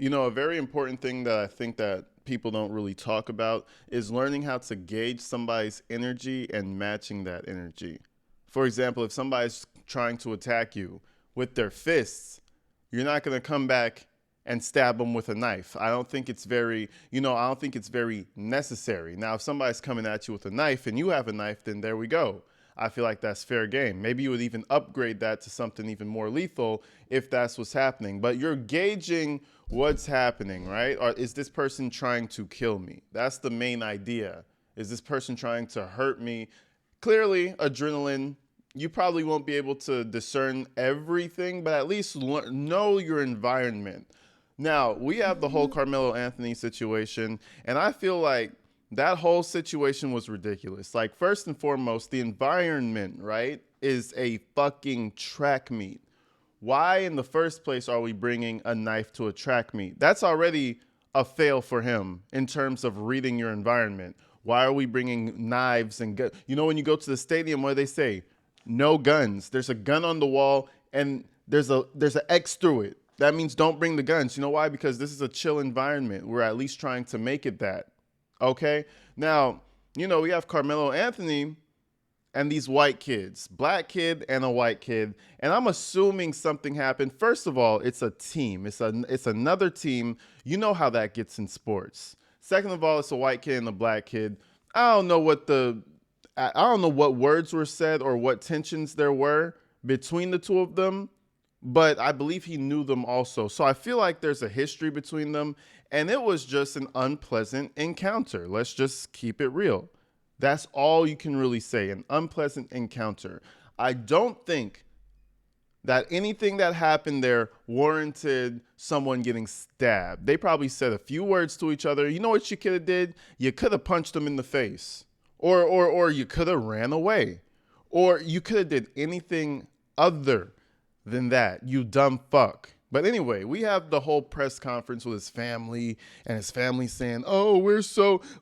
A very important thing that I think that people don't really talk about is learning how to gauge somebody's energy and matching that energy. For example, if somebody's trying to attack you with their fists, you're not going to come back and stab them with a knife. I don't think it's very necessary. Now, if somebody's coming at you with a knife and you have a knife, then there we go. I feel like that's fair game. Maybe you would even upgrade that to something even more lethal if that's what's happening. But you're gauging what's happening, right? Or is this person trying to kill me? That's the main idea. Is this person trying to hurt me? Clearly, adrenaline, you probably won't be able to discern everything, but at least know your environment. Now, we have the whole Carmelo Anthony situation, and I feel like that whole situation was ridiculous. Like, first and foremost, the environment, right, is a fucking track meet. Why in the first place are we bringing a knife to a track meet? That's already a fail for him in terms of reading your environment. Why are we bringing knives and guns? When you go to the stadium, what do they say? No guns. There's a gun on the wall and there's an X through it. That means don't bring the guns. You know why? Because this is a chill environment. We're at least trying to make it that. Okay? Now, we have Carmelo Anthony and these white kids, black kid and a white kid. And I'm assuming something happened. First of all, it's a team. It's another team. You know how that gets in sports. Second of all, it's a white kid and a black kid. I don't know what words were said or what tensions there were between the two of them, but I believe he knew them also. So I feel like there's a history between them, and it was just an unpleasant encounter. Let's just keep it real. That's all you can really say, an unpleasant encounter. I don't think that anything that happened there warranted someone getting stabbed. They probably said a few words to each other. You know what you could have did? You could have punched them in the face. Or you could have ran away. Or you could have did anything other than that, you dumb fuck. But anyway, we have the whole press conference with his family and his family saying, oh,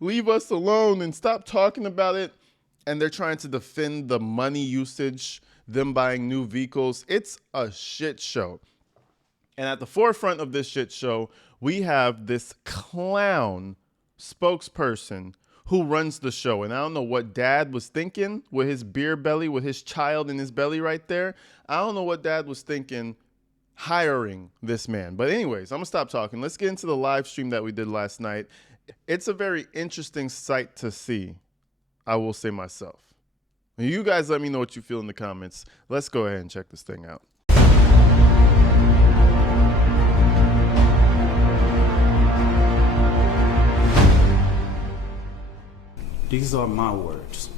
leave us alone and stop talking about it. And they're trying to defend the money usage, them buying new vehicles. It's a shit show. And at the forefront of this shit show, we have this clown spokesperson who runs the show. And I don't know what dad was thinking with his beer belly, with his child in his belly right there. I don't know what dad was thinking hiring this man. But anyways, I'm going to stop talking. Let's get into the live stream that we did last night. It's a very interesting sight to see, I will say myself. You guys let me know what you feel in the comments. Let's go ahead and check this thing out. These are my words.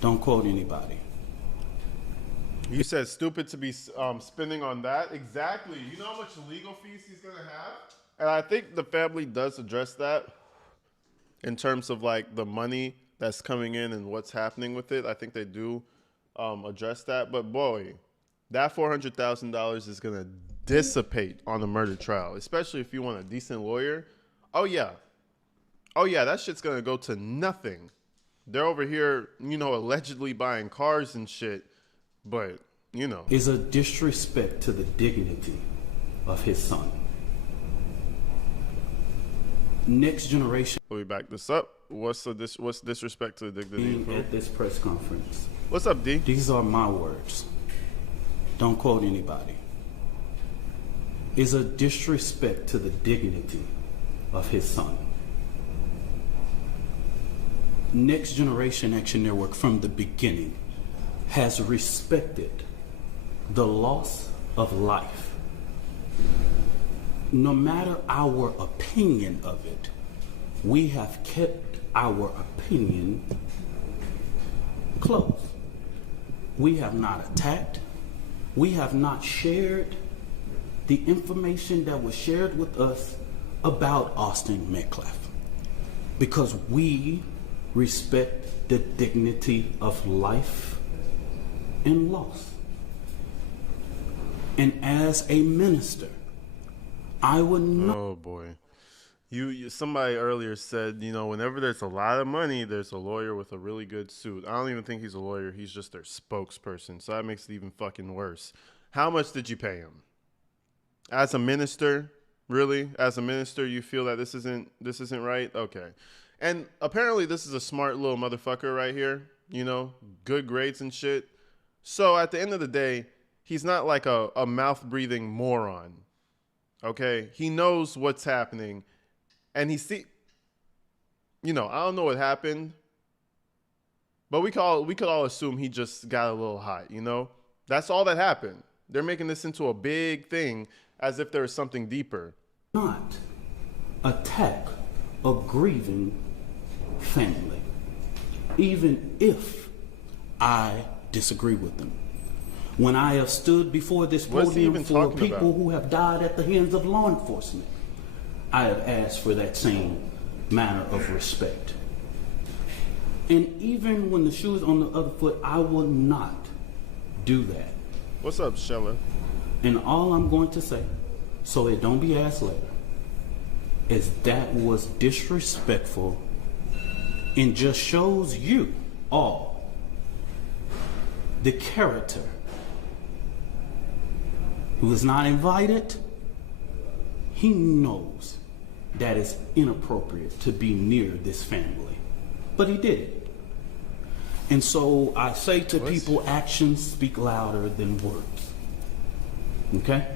Don't quote anybody. You said stupid to be spending on that? Exactly. You know how much legal fees he's going to have? And I think the family does address that in terms of like the money that's coming in and what's happening with it. I think they do address that. But boy, that $400,000 is going to dissipate on a murder trial, especially if you want a decent lawyer. Oh, yeah, that shit's going to go to nothing. They're over here, allegedly buying cars and shit. But, is a disrespect to the dignity of his son. Next generation. Let me back this up. What's disrespect to the dignity? At this press conference. What's up, D? These are my words. Don't quote anybody. Is a disrespect to the dignity of his son. Next Generation Action Network from the beginning has respected the loss of life. No matter our opinion of it, we have kept our opinion close. We have not attacked. We have not shared the information that was shared with us about Austin Metcalf, because we respect the dignity of life and loss. And as a minister, I would not. Oh boy. Somebody earlier said, whenever there's a lot of money, there's a lawyer with a really good suit. I don't even think he's a lawyer. He's just their spokesperson. So that makes it even fucking worse. How much did you pay him? As a minister, Really? As a minister, you feel that this isn't right? Okay. And apparently this is a smart little motherfucker right here, you know, good grades and shit. So at the end of the day, he's not like a mouth-breathing moron. Okay? He knows what's happening. And I don't know what happened, but we could all assume he just got a little hot, you know? That's all that happened. They're making this into a big thing as if there is something deeper. Not attack a grieving family, even if I disagree with them. When I have stood before this podium for people who have died at the hands of law enforcement, I have asked for that same manner of respect. And even when the shoe is on the other foot, I will not do that. What's up, Shella? And all I'm going to say, so it don't be asked later, is that was disrespectful and just shows you all the character who is not invited. He knows that it's inappropriate to be near this family, but he did it. And so I say to people, actions speak louder than words. Okay?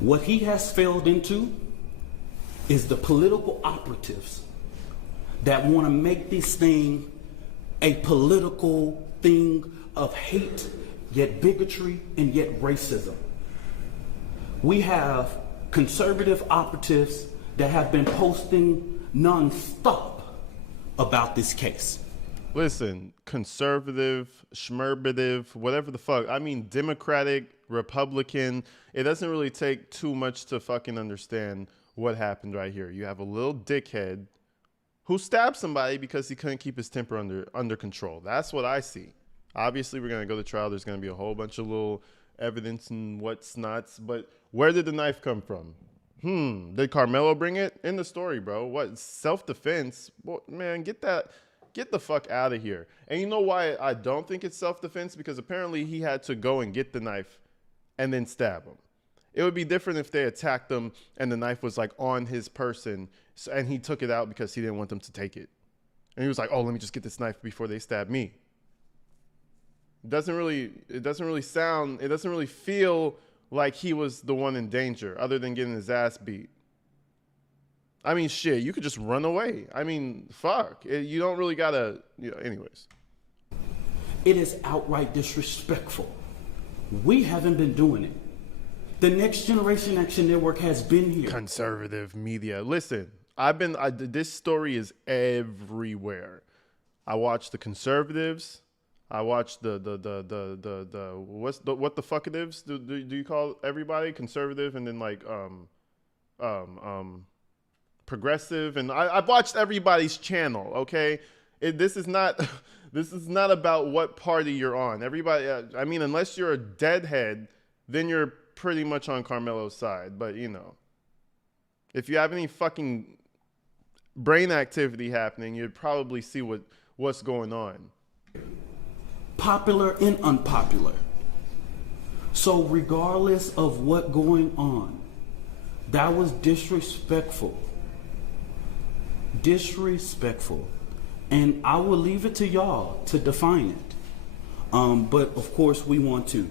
What he has failed into is the political operatives that want to make this thing a political thing of hate, yet bigotry, and yet racism. We have conservative operatives that have been posting nonstop about this case. Listen, conservative, schmerbative, whatever the fuck. I mean, Democratic, Republican. It doesn't really take too much to fucking understand what happened right here. You have a little dickhead who stabbed somebody because he couldn't keep his temper under control. That's what I see. Obviously, we're going to go to trial. There's going to be a whole bunch of little evidence and what's nots. But where did the knife come from? Did Karmelo bring it? In the story, bro. What? Self-defense? Well, man, get the fuck out of here. And you know why I don't think it's self-defense? Because apparently he had to go and get the knife and then stab him. It would be different if they attacked him and the knife was like on his person and he took it out because he didn't want them to take it. And he was like, oh, let me just get this knife before they stab me. It doesn't really feel like he was the one in danger other than getting his ass beat. I mean, shit, you could just run away. I mean, fuck. You don't really gotta, anyways. It is outright disrespectful. We haven't been doing it. The Next Generation Action Network has been here. Conservative media. Listen, this story is everywhere. I watched the conservatives. I watched what the fuckatives do you call everybody everybody and then like progressive, and I've watched everybody's channel. Okay, this is not about what party you're on. Everybody, I mean, unless you're a deadhead, then you're pretty much on Karmelo's side. But if you have any fucking brain activity happening, you'd probably see what's going on. Popular and unpopular. So regardless of what going on, that was disrespectful. Disrespectful. And I will leave it to y'all to define it. But of course we want to.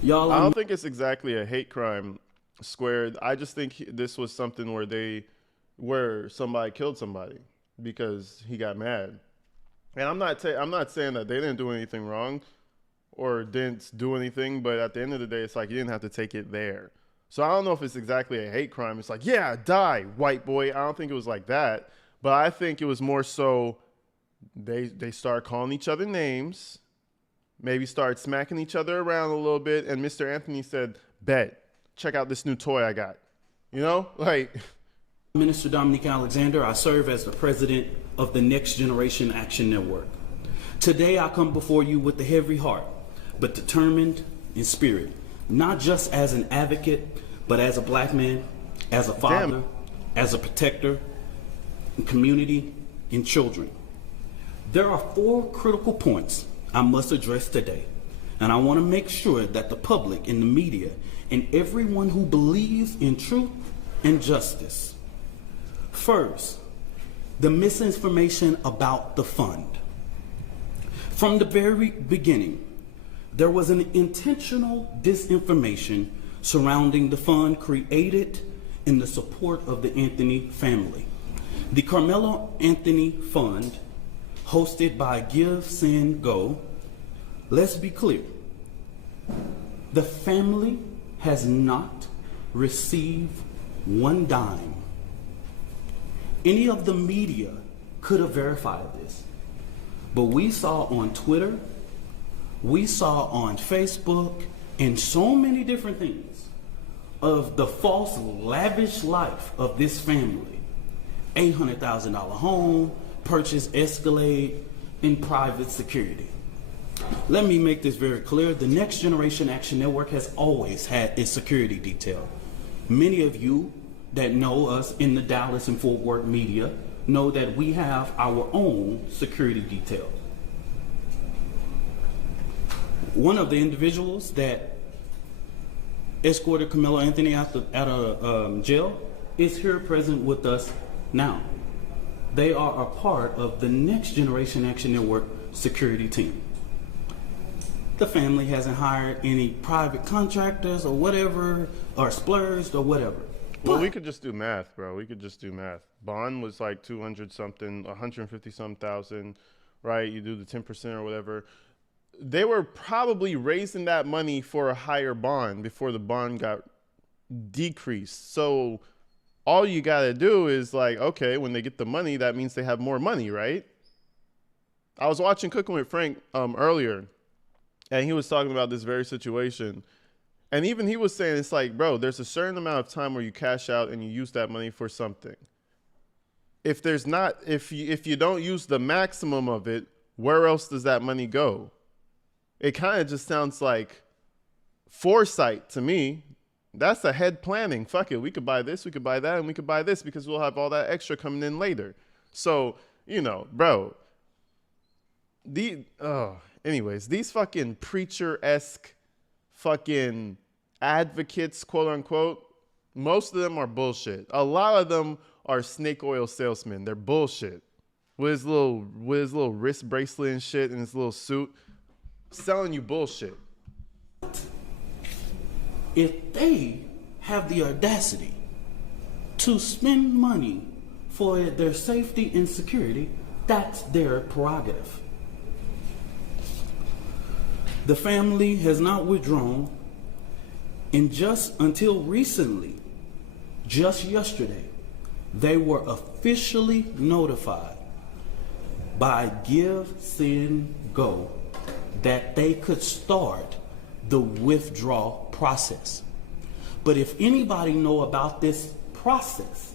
Y'all, I don't think it's exactly a hate crime squared. I just think this was something where somebody killed somebody because he got mad. And I'm not saying that they didn't do anything wrong or didn't do anything, but at the end of the day, it's like you didn't have to take it there. So I don't know if it's exactly a hate crime. It's like, yeah, die, white boy. I don't think it was like that. But I think it was more so they start calling each other names, maybe start smacking each other around a little bit. And Mr. Anthony said, bet, check out this new toy I got. Like... Minister Dominique Alexander, I serve as the president of the Next Generation Action Network. Today I come before you with a heavy heart, but determined in spirit, not just as an advocate, but as a black man, as a father, as a protector, community, and children. There are 4 critical points I must address today, And I want to make sure that the public and the media and everyone who believes in truth and justice. First, the misinformation about the fund. From the very beginning, there was an intentional disinformation surrounding the fund created in the support of the Anthony family. The Karmelo Anthony Fund, hosted by Give, Send, Go. Let's be clear. The family has not received one dime. Any of the media could have verified this. But we saw on Twitter, we saw on Facebook, and so many different things of the false, lavish life of this family. $800,000 home, purchase Escalade, and private security. Let me make this very clear. The Next Generation Action Network has always had its security detail. Many of you that know us in the Dallas and Fort Worth media know that we have our own security detail. One of the individuals that escorted Karmelo Anthony out of jail is here present with us now. They are a part of the Next Generation Action Network security team. The family hasn't hired any private contractors or whatever, or splurged or whatever. Well, we could just do math, bro. We could just do math. Bond was like 200 something, 150 some thousand, right? You do the 10% or whatever. They were probably raising that money for a higher bond before the bond got decreased. So all you got to do is like, okay, when they get the money, that means they have more money, right? I was watching Cooking with Frank earlier, and he was talking about this very situation. And even he was saying, it's like, bro, there's a certain amount of time where you cash out and you use that money for something. If there's not, if you don't use the maximum of it, where else does that money go? It kind of just sounds like foresight to me. That's ahead planning. Fuck it. We could buy this, we could buy that, and we could buy this because we'll have all that extra coming in later. So, you know, bro, anyways, these fucking preacher-esque fucking advocates, quote unquote, most of them are bullshit. A lot of them are snake oil salesmen. They're bullshit. With his little wrist bracelet and shit and his little suit, selling you bullshit. If they have the audacity to spend money for their safety and security, that's their prerogative. The family has not withdrawn, and just until recently, just yesterday, they were officially notified by Give, Send, Go that they could start the withdrawal process. But if anybody know about this process,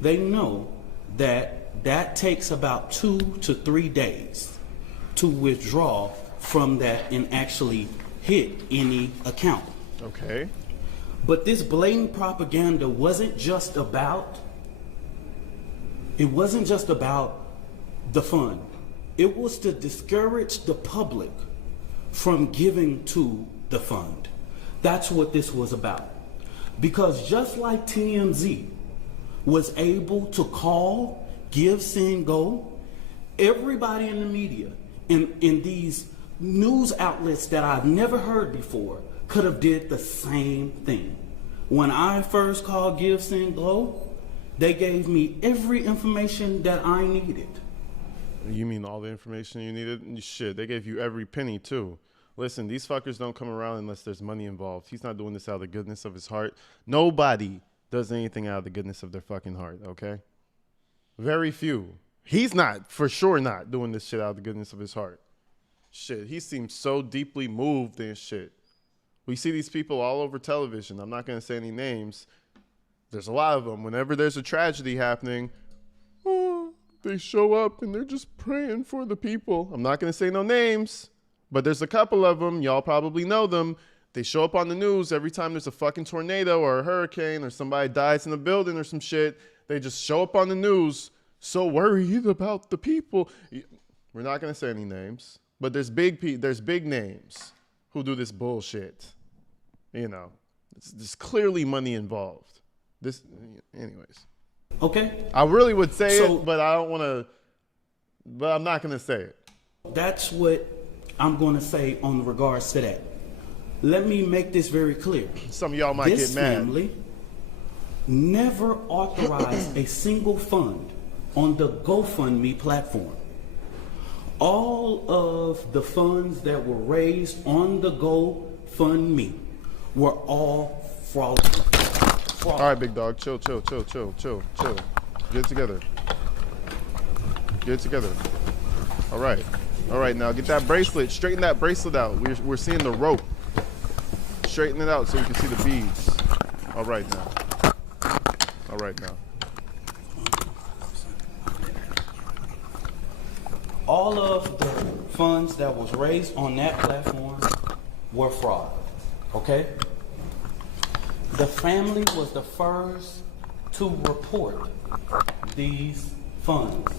they know that that takes about 2 to 3 days to withdraw from that and actually hit any account. Okay. But this blatant propaganda wasn't just about the fund. It was to discourage the public from giving to the fund. That's what this was about. Because just like TMZ was able to call, Give, Send, Go, everybody in the media, in these news outlets that I've never heard before, could have did the same thing. When I first called Give, Send, Go, they gave me every information that I needed. You mean all the information you needed? Shit, they gave you every penny too. Listen, these fuckers don't come around unless there's money involved. He's not doing this out of the goodness of his heart. Nobody does anything out of the goodness of their fucking heart, okay? Very few. He's not, for sure not, doing this shit out of the goodness of his heart. Shit, he seems so deeply moved and shit. We see these people all over television. I'm not going to say any names. There's a lot of them. Whenever there's a tragedy happening, they show up and they're just praying for the people. I'm not going to say no names, but there's a couple of them. Y'all probably know them. They show up on the news every time there's a fucking tornado or a hurricane or somebody dies in a building or some shit. They just show up on the news so worried about the people. We're not going to say any names, but there's big names. who do this bullshit. You know, there's clearly money involved. Anyways. Okay. I really would say it, but I don't want to. But I'm not going to say it. That's what I'm going to say on regards to that. Let me make this very clear. Some of y'all might This get mad. family never authorized a single fund on the GoFundMe platform. All of the funds that were raised on the GoFundMe were all fraudulent. All right, big dog. Chill. Get it together. All right. Now get that bracelet. Straighten that bracelet out. We're seeing the rope. Straighten it out so we can see the beads. All right now. All of the funds that was raised on that platform were fraud. Okay? The family was the first to report these funds.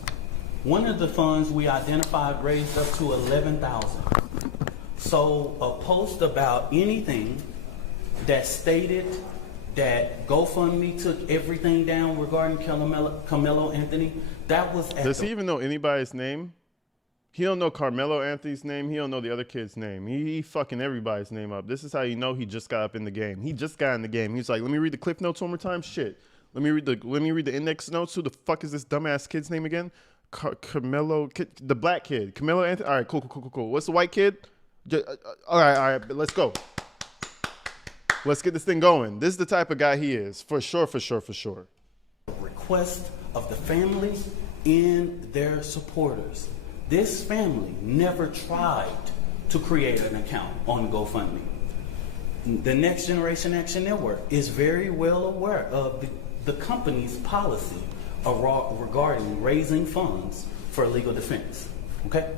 One of the funds we identified raised up to $11,000. So a post about anything that stated that GoFundMe took everything down regarding Karmelo Anthony, that was at Does he even know anybody's name? He don't know Karmelo Anthony's name. He don't know the other kid's name. He fucking everybody's name up. This is how you know he just got up in the game. He just got in the game. He's like, let me read the cliff notes one more time. Shit. Let me read the index notes. Who the fuck is this dumbass kid's name again? Karmelo, the black kid. Karmelo Anthony. All right, cool. What's the white kid? All right. Let's go. Let's get this thing going. This is the type of guy he is. For sure. Request of the families and their supporters. This family never tried to create an account on GoFundMe. The Next Generation Action Network is very well aware of the company's policy regarding raising funds for legal defense. Okay?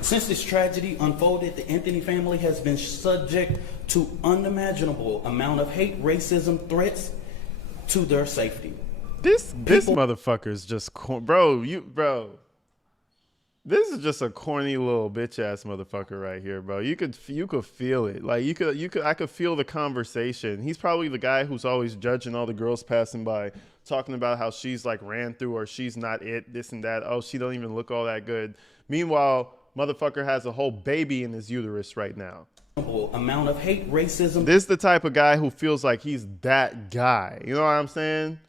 Since this tragedy unfolded, the Anthony family has been subject to unimaginable amount of hate, racism, threats to their safety. This motherfucker's just bro. This is just a corny little bitch ass motherfucker right here, bro. You could feel it. Like I could feel the conversation. He's probably the guy who's always judging all the girls passing by, talking about how she's like ran through or she's not it, this and that. Oh, she don't even look all that good. Meanwhile, motherfucker has a whole baby in his uterus right now. Amount of hate, racism. This is the type of guy who feels like he's that guy. You know what I'm saying?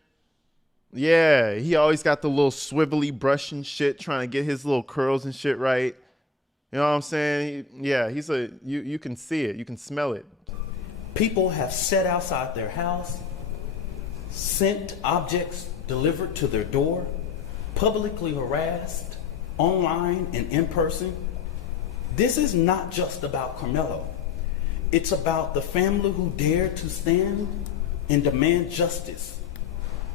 Yeah, he always got the little swivelly brush and shit, trying to get his little curls and shit right. You know what I'm saying? You can see it. You can smell it. People have sat outside their house, sent objects delivered to their door, publicly harassed, online and in person. This is not just about Karmelo. It's about the family who dared to stand and demand justice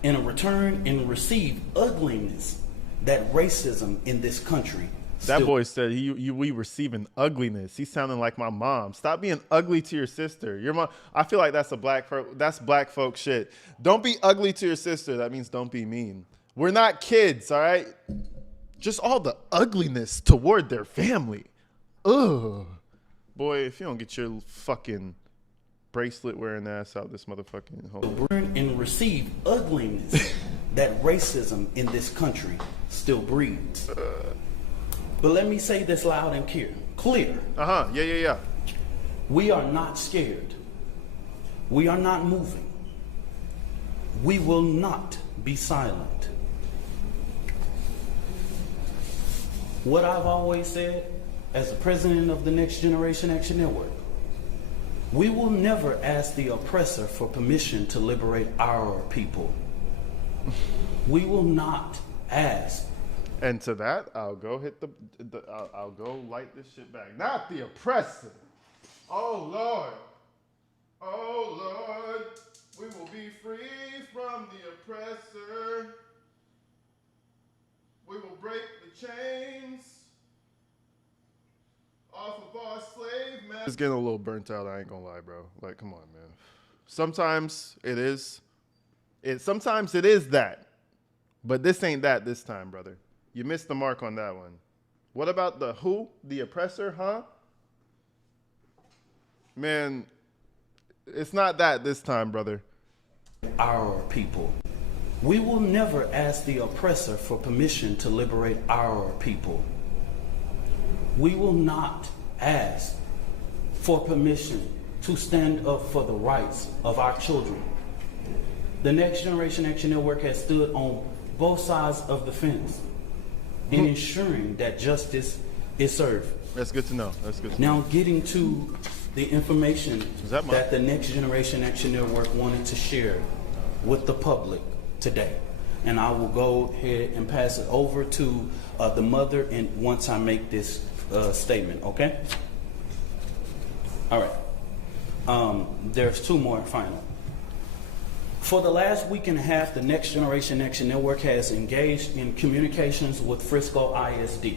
in a return and receive ugliness that racism in this country. That boy said we receiving ugliness. He's sounding like my mom. Stop being ugly to your sister. Your mom. I feel like that's black folk shit. Don't be ugly to your sister. That means don't be mean. We're not kids, all right? Just all the ugliness toward their family. Ugh. Boy, if you don't get your fucking bracelet wearing ass out this motherfucking hole. And receive ugliness that racism in this country still breeds. But let me say this loud and clear. Yeah. We are not scared. We are not moving. We will not be silent. What I've always said as the president of the Next Generation Action Network, we will never ask the oppressor for permission to liberate our people. We will not ask. And to that, I'll go hit I'll go light this shit back. Not the oppressor. Oh Lord, we will be free from the oppressor. We will break the chains off of our slave masters. It's getting a little burnt out. I ain't gonna lie, bro. Like, come on, man. Sometimes it is. Sometimes it is that, but this ain't that this time, brother. You missed the mark on that one. What about the who? The oppressor, huh? Man, it's not that this time, brother. Our people. We will never ask the oppressor for permission to liberate our people. We will not ask for permission to stand up for the rights of our children. The Next Generation Action Network has stood on both sides of the fence in ensuring that justice is served. That's good to know. Now, getting to the information that the Next Generation Action Network wanted to share with the public today. And I will go ahead and pass it over to the mother and once I make this statement, okay? All right. There's two more final. For the last week and a half, the Next Generation Action Network has engaged in communications with Frisco ISD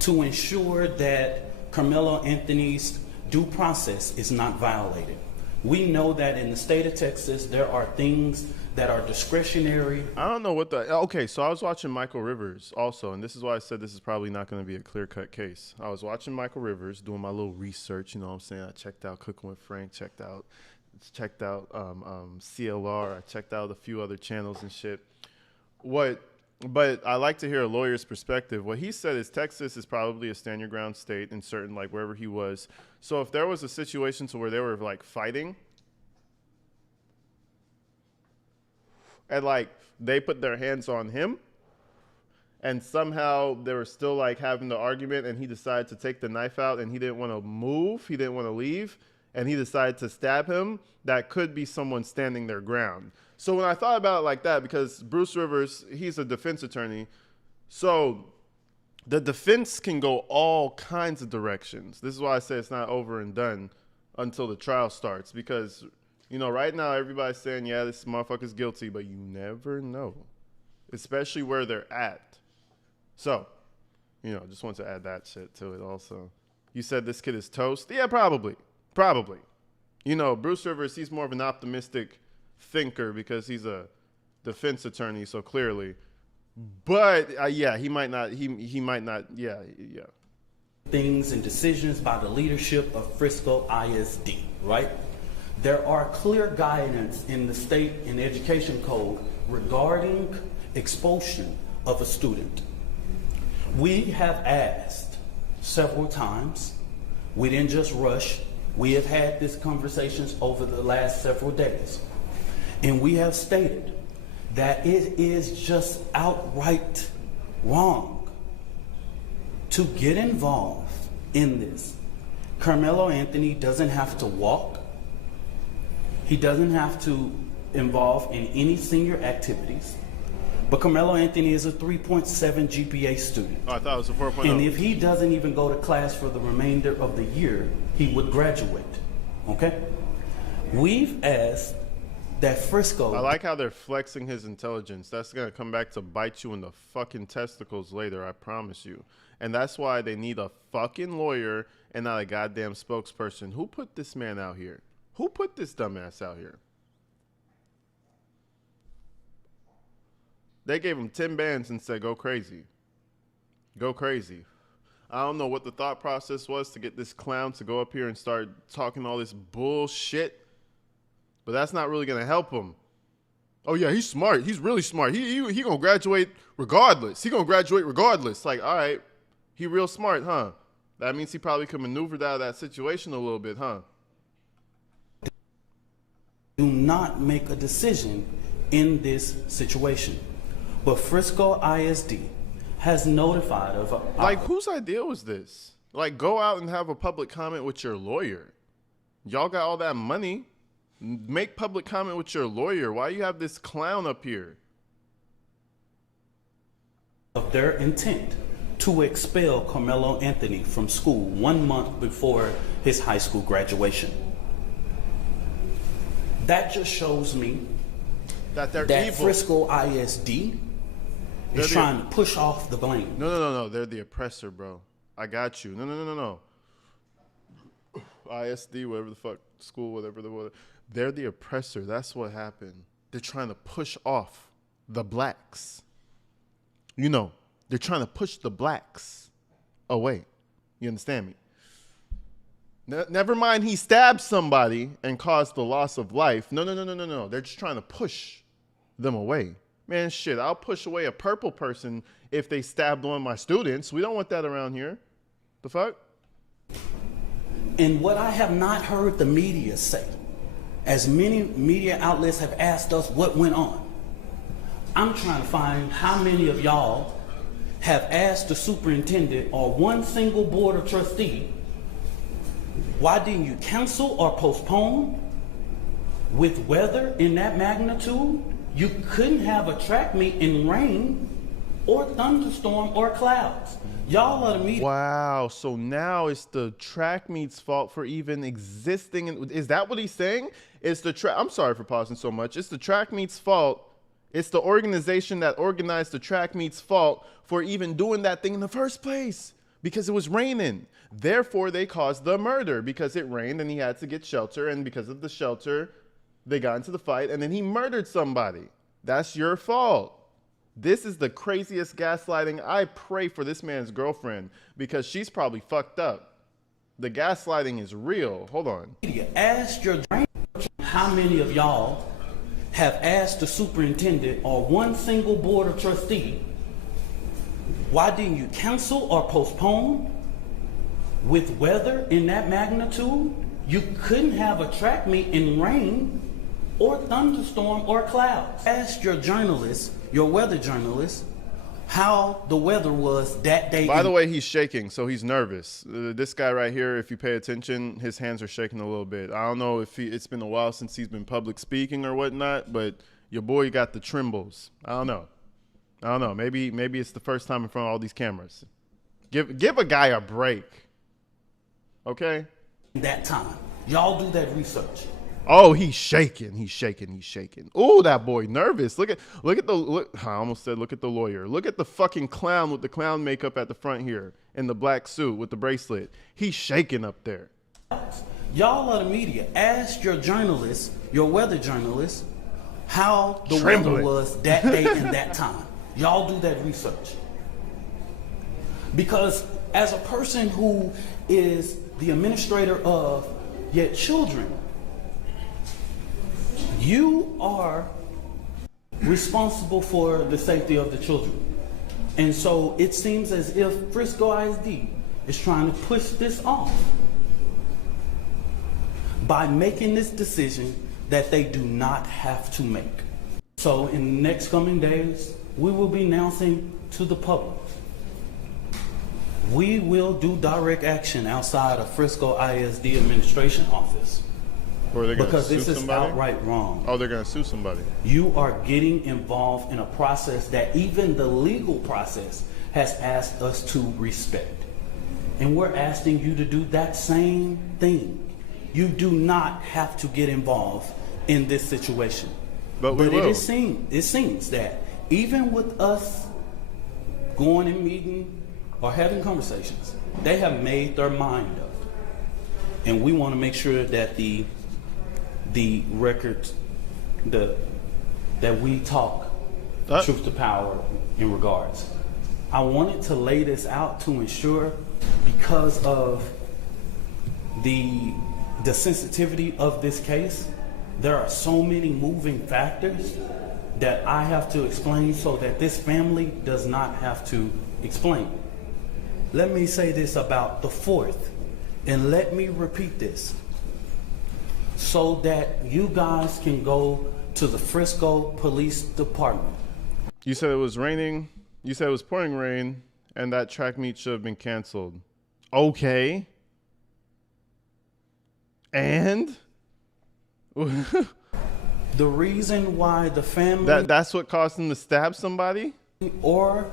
to ensure that Karmelo Anthony's due process is not violated. We know that in the state of Texas, there are things that are discretionary. I don't know what the... Okay, so I was watching Michael Rivers also, and this is why I said this is probably not going to be a clear-cut case. I was watching Michael Rivers, doing my little research, you know what I'm saying? I checked out Cooking with Frank, checked out CLR, I checked out a few other channels and shit. But I like to hear a lawyer's perspective. What he said is Texas is probably a stand your ground state in certain, like wherever he was. So if there was a situation to where they were like fighting and like they put their hands on him and somehow they were still like having the argument and he decided to take the knife out and he didn't want to move, he didn't want to leave, and he decided to stab him, that could be someone standing their ground. So when I thought about it like that, because Bruce Rivers, he's a defense attorney, so the defense can go all kinds of directions. This is why I say it's not over and done until the trial starts, because, you know, right now everybody's saying, yeah, this motherfucker's guilty, but you never know, especially where they're at. So, you know, just want to add that shit to it also. You said this kid is toast? Yeah, probably. You know, Bruce Rivers, he's more of an optimistic thinker because he's a defense attorney, so clearly. But yeah, he might not. He might not. Yeah. Things and decisions by the leadership of Frisco ISD, right? There are clear guidance in the state and education code regarding expulsion of a student. We have asked several times. We didn't just rush. We have had these conversations over the last several days. And we have stated that it is just outright wrong to get involved in this. Karmelo Anthony doesn't have to walk. He doesn't have to involve in any senior activities. But Karmelo Anthony is a 3.7 GPA student. Oh, I thought it was a 4.0. And if he doesn't even go to class for the remainder of the year, he would graduate. Okay? We've asked that Frisco... I like how they're flexing his intelligence. That's going to come back to bite you in the fucking testicles later, I promise you. And that's why they need a fucking lawyer and not a goddamn spokesperson. Who put this man out here? Who put this dumbass out here? They gave him 10 bands and said, go crazy. Go crazy. I don't know what the thought process was to get this clown to go up here and start talking all this bullshit. But that's not really going to help him. Oh, yeah, he's smart. He's really smart. He going to graduate regardless. He going to graduate regardless. Like, all right, he real smart, huh? That means he probably could maneuver out of that situation a little bit, huh? Do not make a decision in this situation. But Frisco ISD has notified of... Like, whose idea was this? Like, go out and have a public comment with your lawyer. Y'all got all that money. Make public comment with your lawyer. Why you have this clown up here? Of their intent to expel Karmelo Anthony from school 1 month before his high school graduation. That just shows me that they're that evil. Frisco ISD is trying to push off the blame. No. They're the oppressor, bro. I got you. No. ISD, whatever the fuck, school, whatever. They're the oppressor. That's what happened. They're trying to push off the blacks. You know, they're trying to push the blacks away. You understand me? Never mind, he stabbed somebody and caused the loss of life. No. They're just trying to push them away. Man, shit, I'll push away a purple person if they stabbed one of my students. We don't want that around here. The fuck? And what I have not heard the media say, as many media outlets have asked us what went on, I'm trying to find how many of y'all have asked the superintendent or one single board of trustee, why didn't you cancel or postpone? With weather in that magnitude, you couldn't have a track meet in rain or thunderstorm or clouds. Y'all are the media. Wow, so now it's the track meet's fault for even existing. Is that what he's saying? It's the track. I'm sorry for pausing so much. It's the track meet's fault. It's the organization that organized the track meet's fault for even doing that thing in the first place because it was raining. Therefore, they caused the murder because it rained and he had to get shelter. And because of the shelter, they got into the fight and then he murdered somebody. That's your fault. This is the craziest gaslighting. I pray for this man's girlfriend because she's probably fucked up. The gaslighting is real. Hold on. Ask your how many of y'all have asked the superintendent or one single board of trustee, why didn't you cancel or postpone? With weather in that magnitude, you couldn't have a track meet in rain or thunderstorm or clouds. Ask your journalists, your weather journalists, how the weather was that day. By the way, he's shaking, so he's nervous. This guy right here, if you pay attention, his hands are shaking a little bit. I don't know if it's been a while since he's been public speaking or whatnot, but your boy got the trembles. I don't know. Maybe it's the first time in front of all these cameras. Give a guy a break. Okay? That time. Y'all do that research. Oh, he's shaking. Oh, that boy nervous. Look at I almost said look at the lawyer. Look at the fucking clown with the clown makeup at the front here in the black suit with the bracelet. He's shaking up there. Y'all are the media. Ask your journalists, your weather journalists, how the weather was that day and that time. Y'all do that research. Because as a person who is the administrator of your children, you are responsible for the safety of the children. And so it seems as if Frisco ISD is trying to push this off by making this decision that they do not have to make. So in the next coming days, we will be announcing to the public, we will do direct action outside of Frisco ISD administration office. Or they're because sue this is somebody? Outright wrong. Oh, they're going to sue somebody. You are getting involved in a process that even the legal process has asked us to respect. And we're asking you to do that same thing. You do not have to get involved in this situation. But we will. It seems that even with us going and meeting or having conversations, they have made their mind up. And we want to make sure that the records, that we talk truth to power in regards. I wanted to lay this out to ensure, because of the sensitivity of this case, there are so many moving factors that I have to explain so that this family does not have to explain. Let me say this about the 4th, and let me repeat this, so that you guys can go to the Frisco Police Department. You said it was raining. You said it was pouring rain, and that track meet should have been canceled. Okay. And? The reason why the family... That's what caused him to stab somebody? Or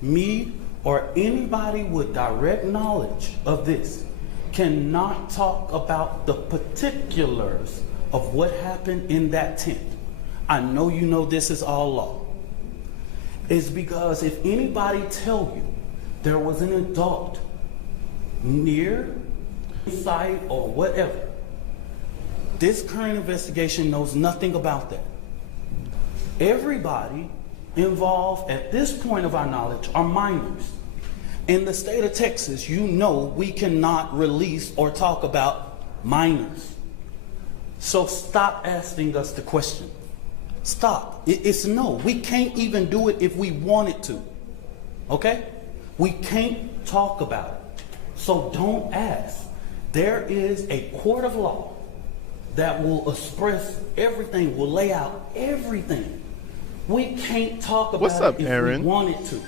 me or anybody with direct knowledge of this cannot talk about the particulars of what happened in that tent. I know you know this is all law. It's because if anybody tell you there was an adult near site or whatever, this current investigation knows nothing about that. Everybody involved at this point of our knowledge are minors. In the state of Texas, you know we cannot release or talk about minors. So stop asking us the question. Stop. It's no. We can't even do it if we wanted to. Okay? We can't talk about it. So don't ask. There is a court of law that will express everything, will lay out everything. We can't talk about What's up, it if Aaron? we wanted to.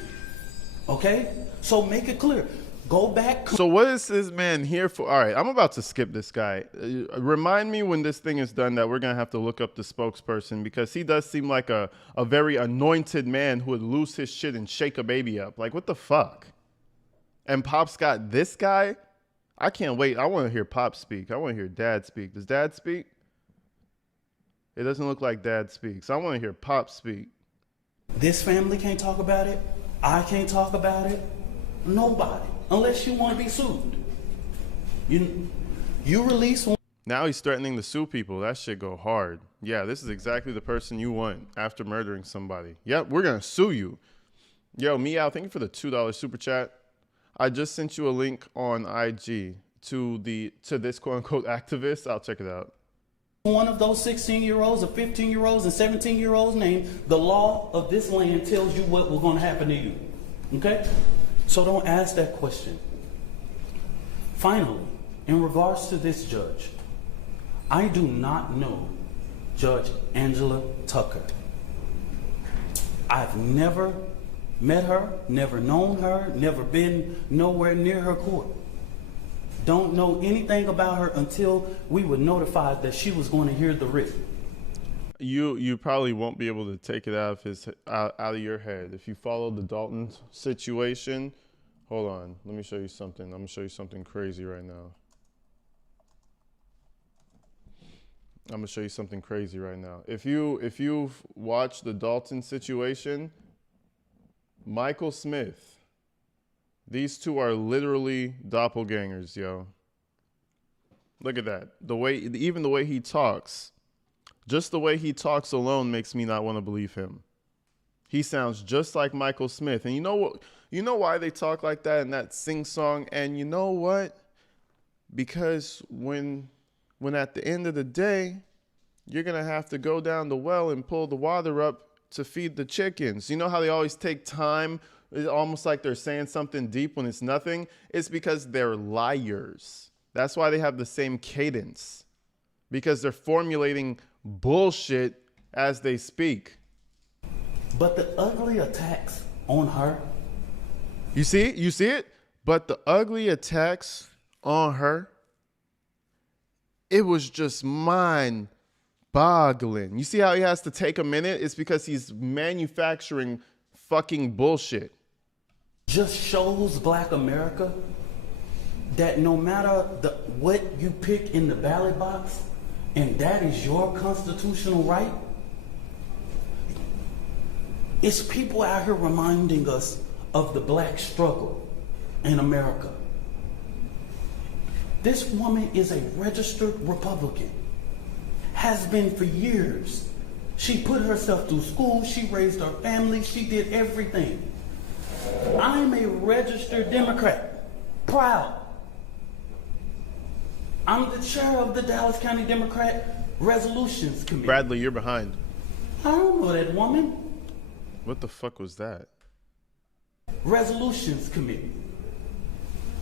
Okay? So make it clear. Go back. So what is this man here for? All right, I'm about to skip this guy. Remind me when this thing is done that we're going to have to look up the spokesperson, because he does seem like a very anointed man who would lose his shit and shake a baby up. Like, what the fuck? And Pop's got this guy? I can't wait. I want to hear Pop speak. I want to hear Dad speak. Does Dad speak? It doesn't look like Dad speaks. I want to hear Pop speak. This family can't talk about it. I can't talk about it. Nobody. Unless you want to be sued. You release one. Now he's threatening to sue people. That shit go hard. Yeah, this is exactly the person you want after murdering somebody. Yep, we're going to sue you. Yo, Meow, thank you for the $2 super chat. I just sent you a link on IG to this quote-unquote activist. I'll check it out. One of those 16-year-olds or 15-year-olds and 17-year-olds name, the law of this land tells you what was going to happen to you. Okay? So don't ask that question. Finally, in regards to this judge, I do not know Judge Angela Tucker. I've never met her, never known her, never been nowhere near her court. Don't know anything about her until we were notified that she was going to hear the writ. You probably won't be able to take it out of your head. If you follow the Dalton situation, hold on, let me show you something. I'm gonna show you something crazy right now. If you've watched the Dalton situation, Michael Smith, these two are literally doppelgangers, yo. Look at that. Even the way he talks. Just the way he talks alone makes me not want to believe him. He sounds just like Michael Smith. And you know what? You know why they talk like that in that sing-song? And you know what? Because when at the end of the day, you're going to have to go down the well and pull the water up to feed the chickens. You know how they always take time? It's almost like they're saying something deep when it's nothing. It's because they're liars. That's why they have the same cadence. Because they're formulating bullshit as they speak. But the ugly attacks on her. You see it? But the ugly attacks on her, it was just mind-boggling. You see how he has to take a minute? It's because he's manufacturing fucking bullshit. Just shows Black America that no matter what you pick in the ballot box, and that is your constitutional right, it's people out here reminding us of the black struggle in America. This woman is a registered Republican, has been for years. She put herself through school, she raised her family, she did everything. I'm a registered Democrat, proud. I'm the chair of the Dallas County Democrat Resolutions Committee. Bradley, you're behind. I don't know that woman. What the fuck was that? Resolutions Committee.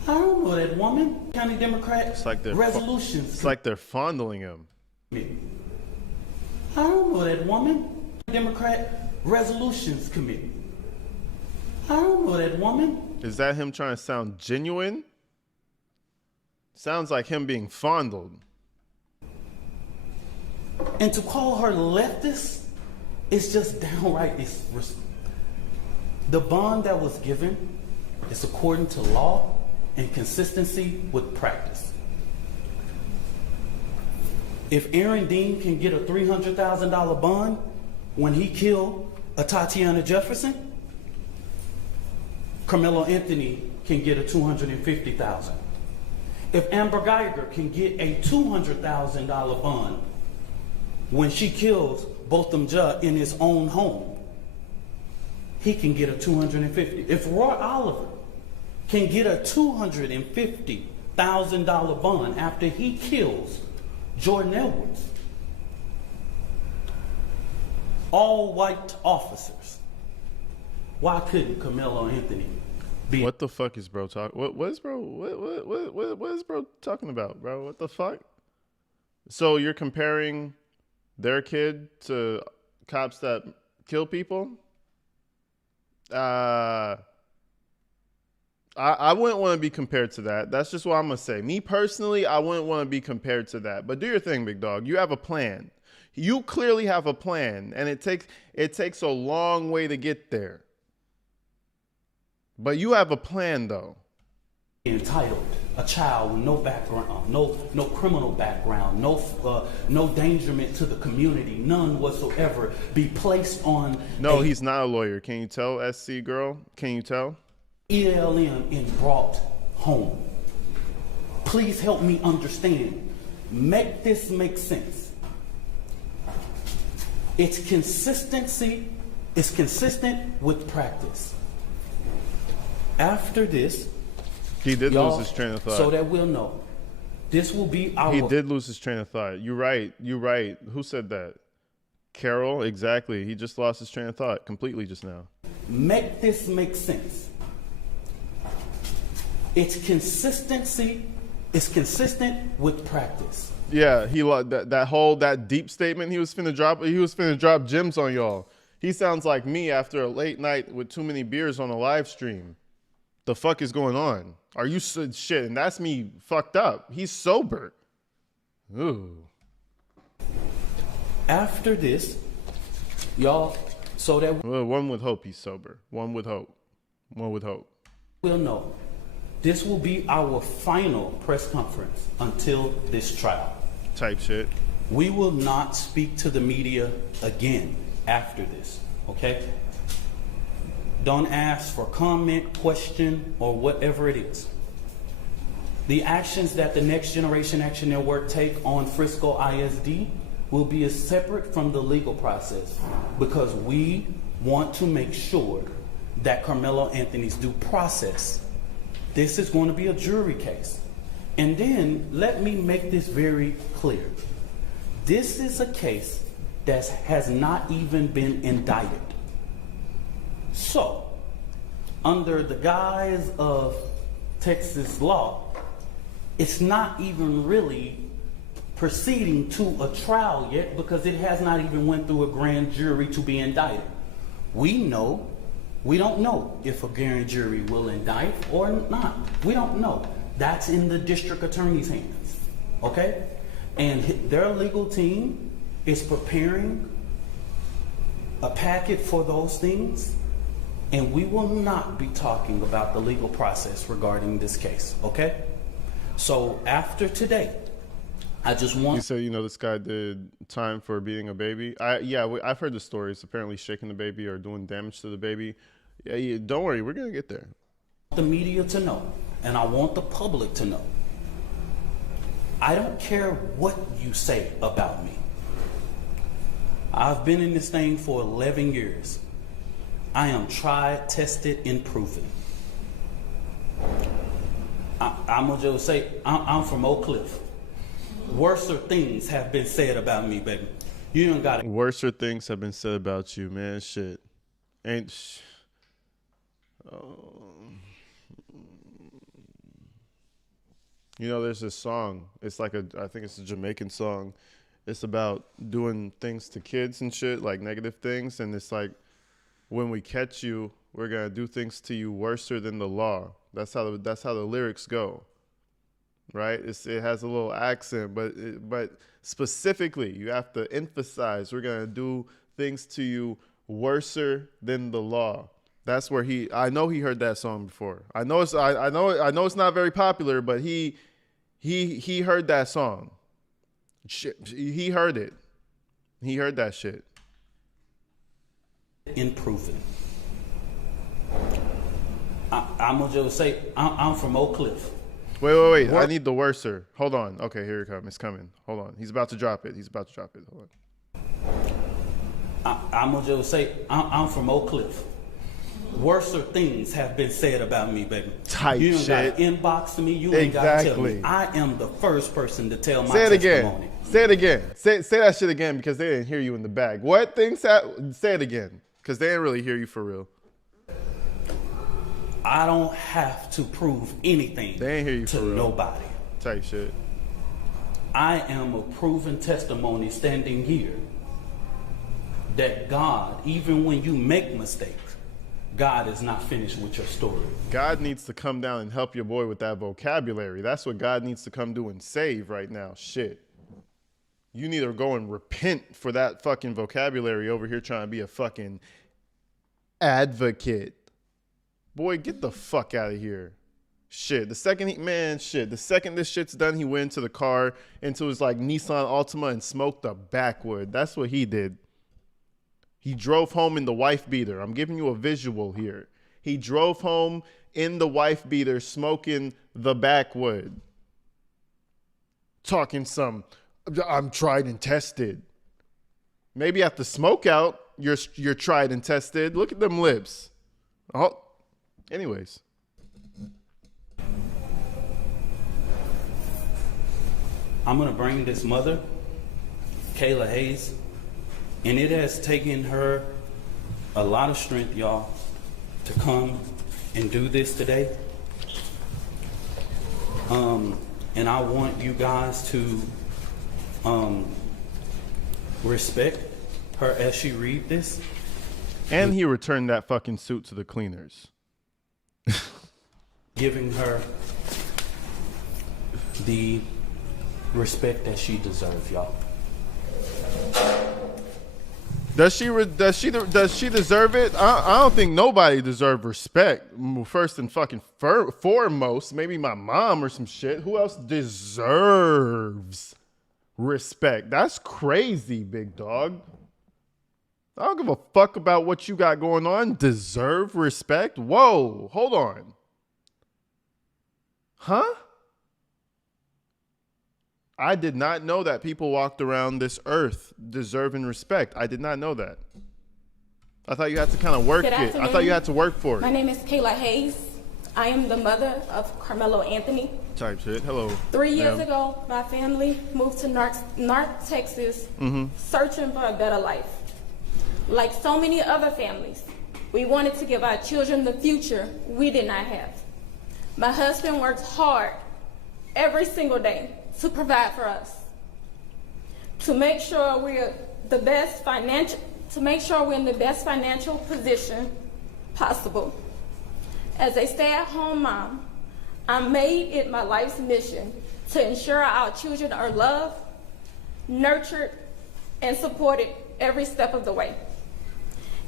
I don't know that woman. County Democrat It's like they're fondling him. Committee. I don't know that woman. Democrat Resolutions Committee. I don't know that woman. Is that him trying to sound genuine? Sounds like him being fondled. And to call her leftist is just downright. The bond that was given is according to law and consistency with practice. If Aaron Dean can get a $300,000 bond when he killed a Tatiana Jefferson, Karmelo Anthony can get a $250,000. If Amber Geiger can get a $200,000 bond when she kills Botham Jud in his own home, he can get a $250,000. If Roy Oliver can get a $250,000 bond after he kills Jordan Edwards. All white officers. Why couldn't Karmelo Anthony be? What the fuck is bro talking? What is bro? What is bro talking about, bro? What the fuck? So you're comparing their kid to cops that kill people? I wouldn't want to be compared to that. That's just what I'm gonna say. Me personally, I wouldn't want to be compared to that. But do your thing, big dog. You have a plan. You clearly have a plan, and it takes a long way to get there. But you have a plan, though. Entitled, a child with no background, no criminal background, no endangerment to the community, none whatsoever, be placed on. No, he's not a lawyer. Can you tell, SC girl? Can you tell? ELM and brought home. Please help me understand. Make this make sense. It's consistency. It's consistent with practice. After this, he did lose his train of thought. So that we'll know. This will be our. He did lose his train of thought. You're right. You're right. Who said that? Carol, exactly. He just lost his train of thought completely just now. Make this make sense. It's consistency. It's consistent with practice. Yeah, he that deep statement he was finna drop. He was finna drop gems on y'all. He sounds like me after a late night with too many beers on a live stream. The fuck is going on? Are you shit? And that's me fucked up. He's sober. Ooh. After this, y'all, so that well, one would hope he's sober. One would hope. One would hope. We'll know. This will be our final press conference until this trial. Type shit. We will not speak to the media again after this, okay? Don't ask for comment, question, or whatever it is. The actions that the Next Generation Action Network take on Frisco ISD will be as separate from the legal process because we want to make sure that Karmelo Anthony's due process. This is going to be a jury case. And then let me make this very clear. This is a case that has not even been indicted. So, under the guise of Texas law, it's not even really proceeding to a trial yet because it has not even went through a grand jury to be indicted. We don't know if a grand jury will indict or not. We don't know. That's in the district attorney's hands, okay? And their legal team is preparing a packet for those things, and we will not be talking about the legal process regarding this case, okay? So after today, I just want... You said, this guy did time for beating a baby. I've heard the stories. Apparently shaking the baby or doing damage to the baby. Yeah, don't worry. We're going to get there. The media to know, and I want the public to know. I don't care what you say about me. I've been in this thing for 11 years. I am tried, tested, and proven. I'm going to just say, I'm from Oak Cliff. Worser things have been said about me, baby. You don't got it. Worser things have been said about you, man. Shit. There's this song. It's like I think it's a Jamaican song. It's about doing things to kids and shit, like negative things. And it's like, when we catch you, we're gonna do things to you worser than the law. That's how the lyrics go, right? It has a little accent, but specifically, you have to emphasize we're gonna do things to you worser than the law. That's where I know he heard that song before. I know it's not very popular, but he heard that song. Shit, he heard it. He heard that shit. Improving. I'm gonna just say I'm from Oak Cliff. Wait. I need the worser. Hold on. Okay, here it comes. It's coming. Hold on. He's about to drop it. Hold on. I'm gonna just say I'm from Oak Cliff. Worser things have been said about me, baby. Type you ain't shit. got to inbox me. You ain't got to tell me. Exactly. I am the first person to tell my Say it testimony. again. Say it again. Say that shit again because they didn't hear you in the back. What things say it again because they didn't really hear you for real. I don't have to prove anything They ain't hear you to for real. nobody. Type shit. I am a proven testimony standing here that God, even when you make mistakes, God is not finished with your story. God needs to come down and help your boy with that vocabulary. That's what God needs to come do and save right now. Shit. You need to go and repent for that fucking vocabulary over here trying to be a fucking advocate. Boy, get the fuck out of here. Shit. The second this shit's done, he went into the car, into his like Nissan Altima and smoked a backwood. That's what he did. He drove home in the wife beater. I'm giving you a visual here. He drove home in the wife beater smoking the backwood. Talking some, I'm tried and tested. Maybe at the smoke out, you're tried and tested. Look at them lips. Oh, anyways. I'm going to bring this mother, Kayla Hayes, and it has taken her a lot of strength, y'all, to come and do this today. And I want you guys to respect her as she read this. And he returned that fucking suit to the cleaners. Giving her the respect that she deserves, y'all. Does she deserve it? I don't think nobody deserves respect. First and fucking foremost, maybe my mom or some shit. Who else deserves respect? That's crazy, big dog. I don't give a fuck about what you got going on. Deserve respect? Whoa, hold on. Huh? I did not know that people walked around this earth deserving respect. I did not know that. I thought you had to kind of work it. I thought you had to work for it. My name is Kayla Hayes. I am the mother of Karmelo Anthony. Type shit. Hello. 3 years ago, my family moved to North Texas, searching for a better life. Like so many other families, we wanted to give our children the future we did not have. My husband works hard every single day to provide for us, to make sure we're in the best financial position possible. As a stay-at-home mom, I made it my life's mission to ensure our children are loved, nurtured, and supported every step of the way.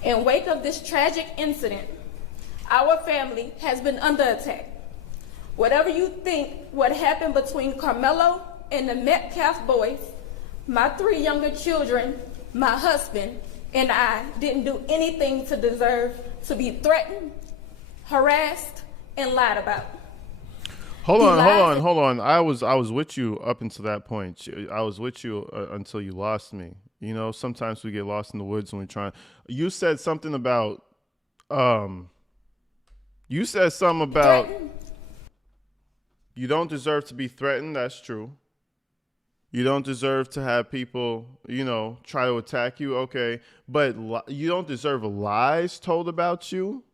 In wake of this tragic incident, our family has been under attack. Whatever you think what happened between Karmelo and the Metcalf boys, my 3 younger children, my husband, and I didn't do anything to deserve to be threatened, harassed, and lied about. Hold on. I was with you up until that point. I was with you until you lost me. You know, sometimes we get lost in the woods when we're trying. You said something about. Threatened. You don't deserve to be threatened. That's true. You don't deserve to have people, try to attack you. Okay. But you don't deserve lies told about you.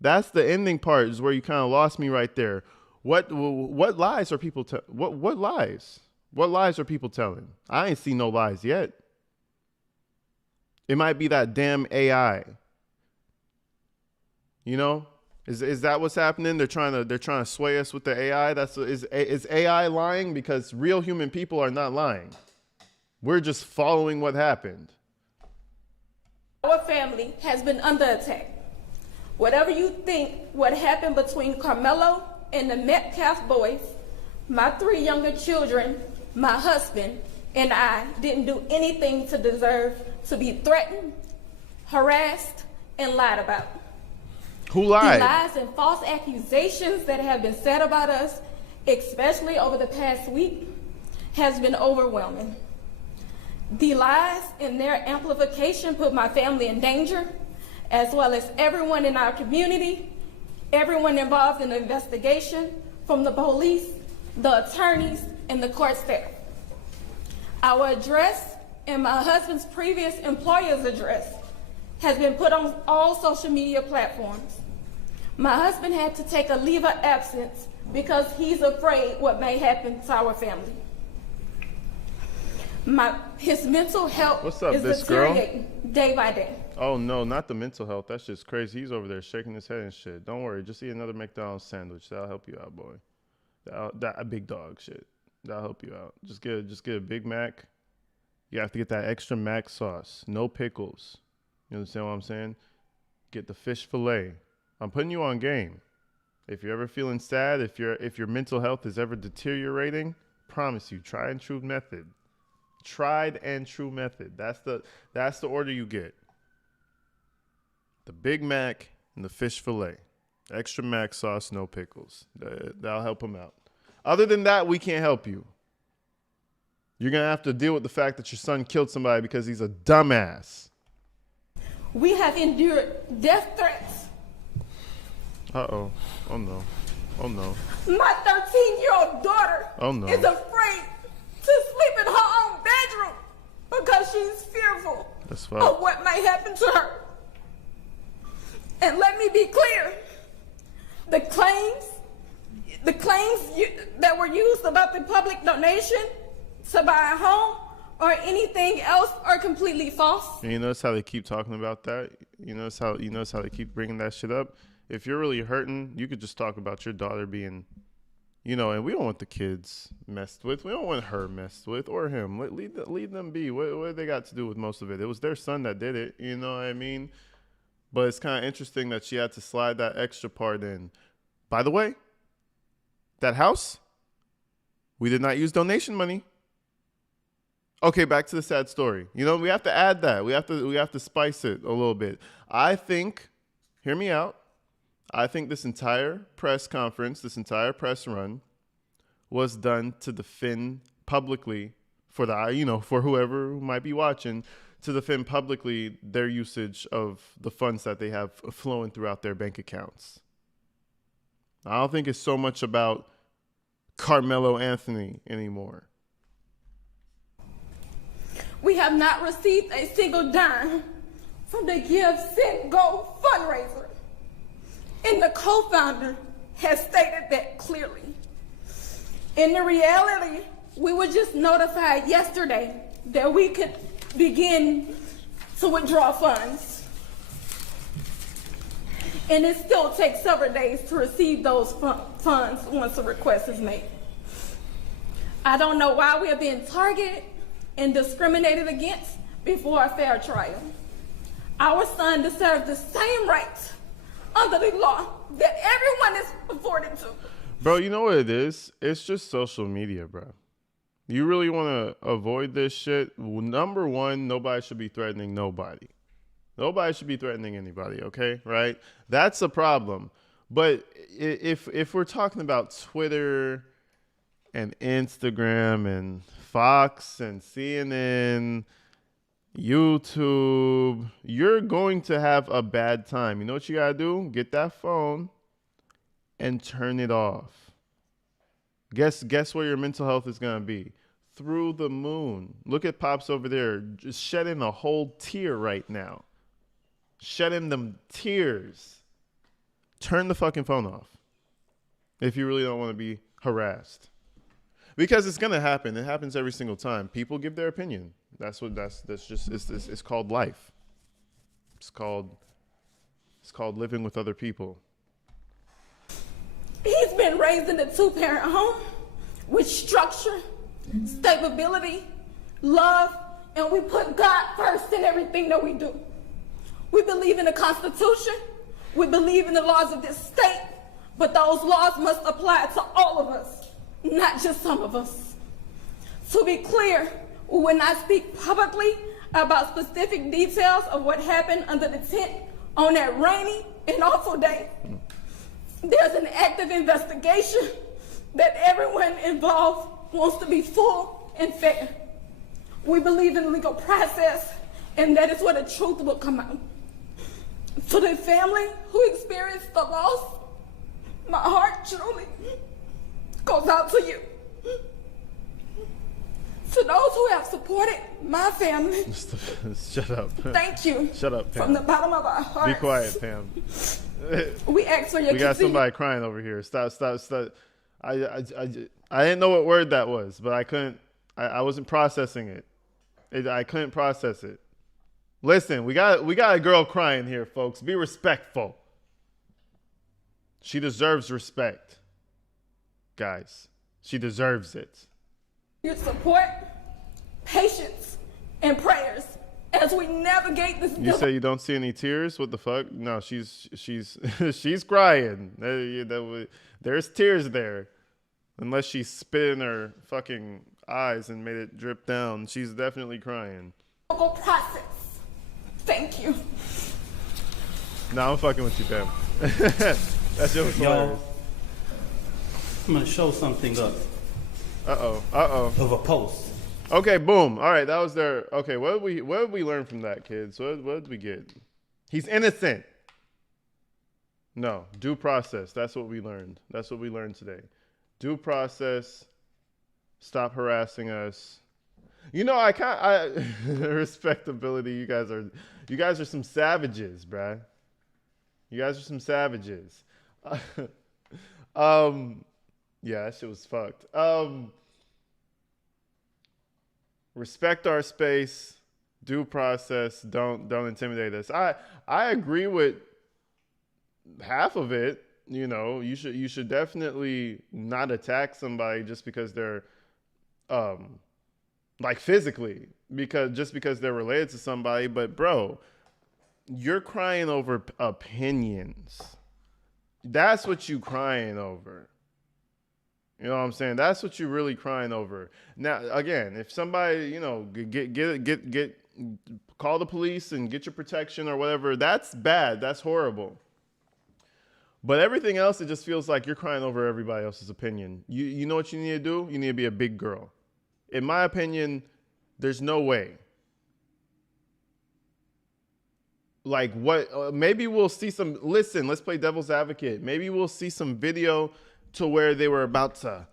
That's the ending part is where you kind of lost me right there. What lies are people what lies? What lies are people telling? I ain't seen no lies yet. It might be that damn AI. Is that what's happening? They're trying to sway us with the AI. Is AI lying? Because real human people are not lying. We're just following what happened. Our family has been under attack. Whatever you think what happened between Karmelo and the Metcalf boys, my 3 younger children, my husband, and I didn't do anything to deserve to be threatened, harassed, and lied about. Who lied? The lies and false accusations that have been said about us, especially over the past week, has been overwhelming. The lies and their amplification put my family in danger, as well as everyone in our community, everyone involved in the investigation, from the police, the attorneys, and the court staff. Our address and my husband's previous employer's address has been put on all social media platforms. My husband had to take a leave of absence because he's afraid what may happen to our family. His mental health is deteriorating day by day. Oh no, not the mental health. That's just crazy. He's over there shaking his head and shit. Don't worry, just eat another McDonald's sandwich. That'll help you out, boy. That big dog shit. That'll help you out. Just get a Big Mac. You have to get that extra Mac sauce. No pickles. You understand what I'm saying? Get the fish fillet. I'm putting you on game. If you're ever feeling sad, if your mental health is ever deteriorating, promise you, tried and true method. Tried and true method. That's the order you get. The Big Mac and the fish fillet. Extra Mac sauce, no pickles. That'll help him out. Other than that, we can't help you. You're going to have to deal with the fact that your son killed somebody because he's a dumbass. We have endured death threats. Uh-oh. Oh, no. Oh, no. My 13-year-old daughter is afraid to sleep in her own bedroom because she's fearful of what might happen to her. And let me be clear. The claims that were used about the public donation to buy a home or anything else are completely false. And you notice how they keep talking about that? You notice how they keep bringing that shit up? If you're really hurting, you could just talk about your daughter being, and we don't want the kids messed with. We don't want her messed with or him. Leave them be. What do they got to do with most of it? It was their son that did it. You know what I mean? But it's kind of interesting that she had to slide that extra part in. By the way, that house, we did not use donation money. Okay, back to the sad story. We have to add that. We have to spice it a little bit. I think, hear me out. I think this entire press conference, this entire press run was done to defend publicly for whoever might be watching, to defend publicly their usage of the funds that they have flowing throughout their bank accounts. I don't think it's so much about Karmelo Anthony anymore. We have not received a single dime from the Give, Send, Go fundraiser. And the co-founder has stated that clearly. In the reality, we were just notified yesterday that we could begin to withdraw funds. And it still takes several days to receive those funds once a request is made. I don't know why we are being targeted and discriminated against before a fair trial. Our son deserves the same rights under the law that everyone is afforded to. Bro, you know what it is? It's just social media, bro. You really want to avoid this shit? Number one, nobody should be threatening nobody. Nobody should be threatening anybody, okay? Right? That's a problem. But if we're talking about Twitter and Instagram and Fox and CNN, YouTube, you're going to have a bad time. You know what you got to do? Get that phone and turn it off. Guess where your mental health is going to be? Through the moon. Look at Pops over there, just shedding a whole tear right now. Shedding them tears. Turn the fucking phone off if you really don't want to be harassed. Because it's going to happen. It happens every single time. People give their opinion. It's called life. It's called living with other people. He's been raised in a two-parent home with structure, stability, love, and we put God first in everything that we do. We believe in the Constitution. We believe in the laws of this state, but those laws must apply to all of us, not just some of us. To be clear, we will not speak publicly about specific details of what happened under the tent on that rainy and awful day. There's an active investigation that everyone involved wants to be full and fair. We believe in the legal process, and that is where the truth will come out. To the family who experienced the loss, my heart truly goes out to you. To those who have supported my family, Shut up. thank you. Shut up, Pam. From the bottom of our hearts. Be quiet, Pam. We ask for your We got somebody crying over here. Stop. I didn't know what word that was, but I couldn't. I wasn't processing it. I couldn't process it. Listen, we got a girl crying here, folks. Be respectful. She deserves respect, guys. She deserves it. your support, patience, and prayers as we navigate this. You say you don't see any tears? What the fuck? No, she's she's crying. There's tears there, unless she spit in her fucking eyes and made it drip down. She's definitely crying. Process. Thank you. Nah, I'm fucking with you, Pam. That shit was hilarious. I'm gonna show something up. Uh-oh. Of a post. Okay, boom. All right, that was their. Okay, what did we learn from that, kids? What did we get? He's innocent. No, due process. That's what we learned. That's what we learned today. Due process. Stop harassing us. You know, respectability. You guys are some savages, bruh. You guys are some savages. Yeah, that shit was fucked. Respect our space, due process, don't intimidate us. I agree with half of it. You know, you should definitely not attack somebody just because they're like physically, because they're related to somebody. But bro, you're crying over opinions. That's what you crying over. You know what I'm saying? That's what you're really crying over. Now, again, if somebody, you know, get call the police and get your protection or whatever, that's bad. That's horrible. But everything else, it just feels like you're crying over everybody else's opinion. You know what you need to do? You need to be a big girl. In my opinion, there's no way. Like what? Maybe we'll see some. Listen, let's play devil's advocate. Maybe we'll see some video to where they were about to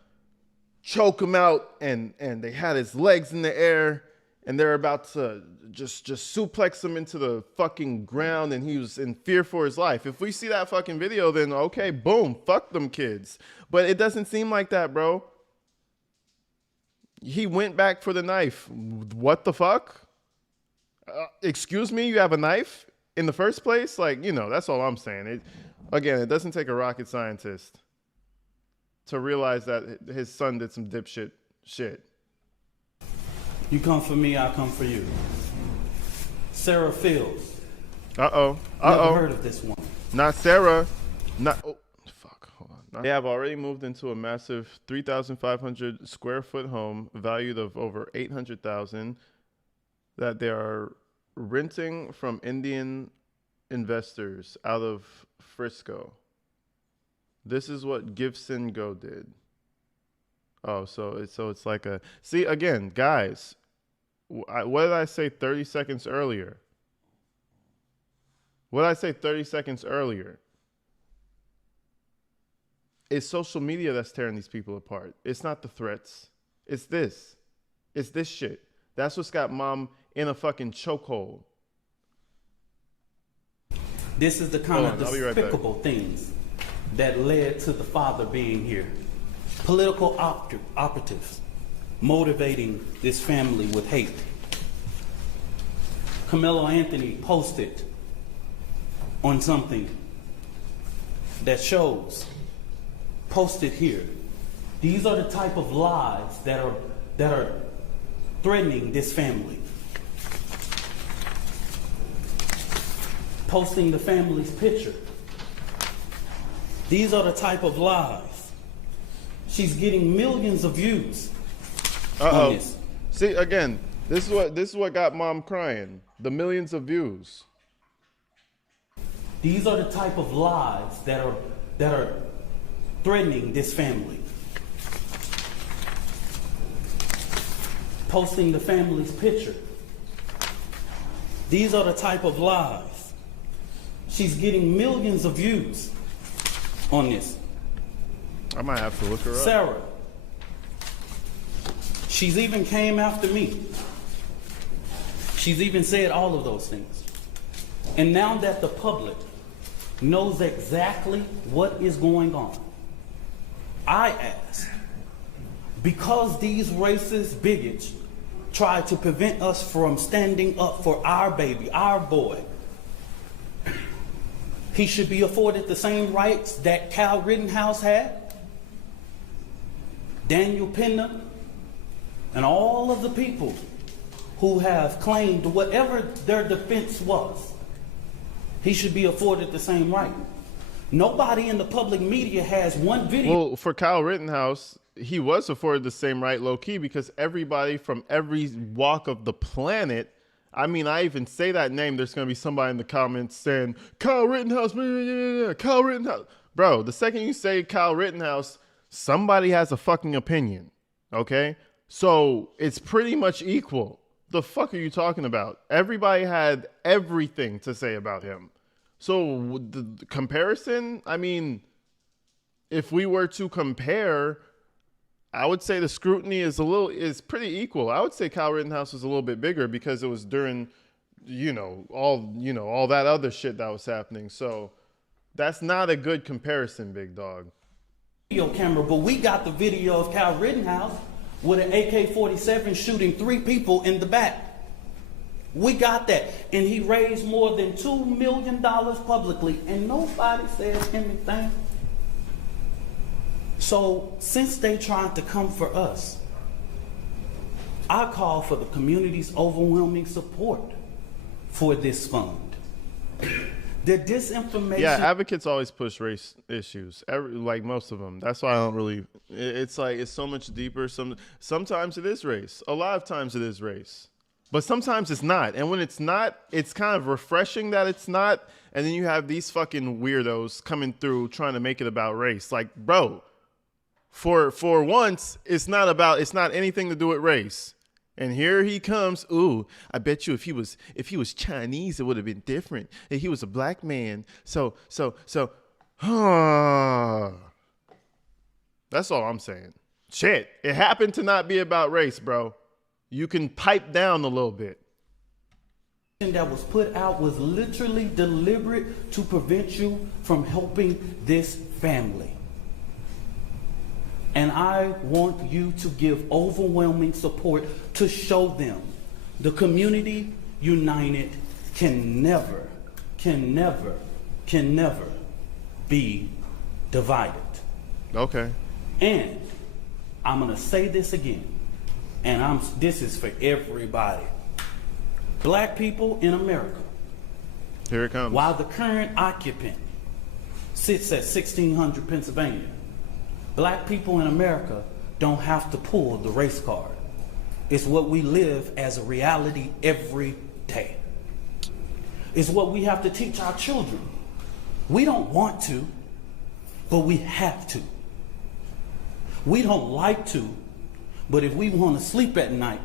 choke him out, and they had his legs in the air, and they're about to just suplex him into the fucking ground, and he was in fear for his life. If we see that fucking video, then okay, boom, fuck them kids. But it doesn't seem like that, bro. He went back for the knife. What the fuck? Excuse me, you have a knife in the first place? Like, you know, that's all I'm saying. It doesn't take a rocket scientist to realize that his son did some dipshit shit. You come for me, I come for you. Sarah Fields. Never heard of this one. Not Sarah. Hold on. They have already moved into a massive 3,500 square foot home valued of over $800,000 that they are renting from Indian investors out of Frisco. This is what Gibson Go did. Oh, so it's like a... See, again, guys, what did I say 30 seconds earlier? What did I say 30 seconds earlier? It's social media that's tearing these people apart. It's not the threats. It's this. It's this shit. That's what's got mom in a fucking chokehold. This is the kind of despicable things that led to the father being here. Political operatives motivating this family with hate. Karmelo Anthony posted on something that shows, posted here. These are the type of lies that are threatening this family. Posting the family's picture. These are the type of lies. She's getting millions of views on this. See, again, this is what got mom crying. The millions of views. These are the type of lies that are threatening this family. Posting the family's picture. These are the type of lies. She's getting millions of views on this. I might have to look her up. Sarah. She's even came after me. She's even said all of those things. And now that the public knows exactly what is going on, I ask, because these racist bigots try to prevent us from standing up for our baby, our boy, he should be afforded the same rights that Kyle Rittenhouse had, Daniel Penna, and all of the people who have claimed whatever their defense was. He should be afforded the same right. Nobody in the public media has one video. Well, for Kyle Rittenhouse, he was afforded the same right low-key because everybody from every walk of the planet, I mean, I even say that name, there's going to be somebody in the comments saying, Kyle Rittenhouse, Kyle Rittenhouse. Bro, the second you say Kyle Rittenhouse, somebody has a fucking opinion, okay? So it's pretty much equal. The fuck are you talking about? Everybody had everything to say about him. So the comparison, I mean, if we were to compare, I would say the scrutiny is pretty equal. I would say Kyle Rittenhouse was a little bit bigger because it was during, all that other shit that was happening. So that's not a good comparison, big dog. Video camera, but we got the video of Kyle Rittenhouse with an AK-47 shooting 3 people in the back. We got that. And he raised more than $2 million publicly, and nobody says anything. So since they tried to come for us, I call for the community's overwhelming support for this fund. The disinformation. Yeah, advocates always push race issues, like most of them. That's why I don't really. It's like it's so much deeper. Sometimes it is race. A lot of times it is race, but sometimes it's not. And when it's not, it's kind of refreshing that it's not. And then you have these fucking weirdos coming through trying to make it about race. Like, bro, for once, it's not anything to do with race. And here he comes. Ooh, I bet you if he was Chinese, it would have been different. If he was a black man. So. That's all I'm saying. Shit, it happened to not be about race, bro. You can pipe down a little bit. That was put out was literally deliberate to prevent you from helping this family. And I want you to give overwhelming support to show them the community united can never be divided. Okay. And I'm going to say this again, and this is for everybody. Black people in America. Here it comes. While the current occupant sits at 1600 Pennsylvania, black people in America don't have to pull the race card. It's what we live as a reality every day. It's what we have to teach our children. We don't want to, but we have to. We don't like to, but if we want to sleep at night.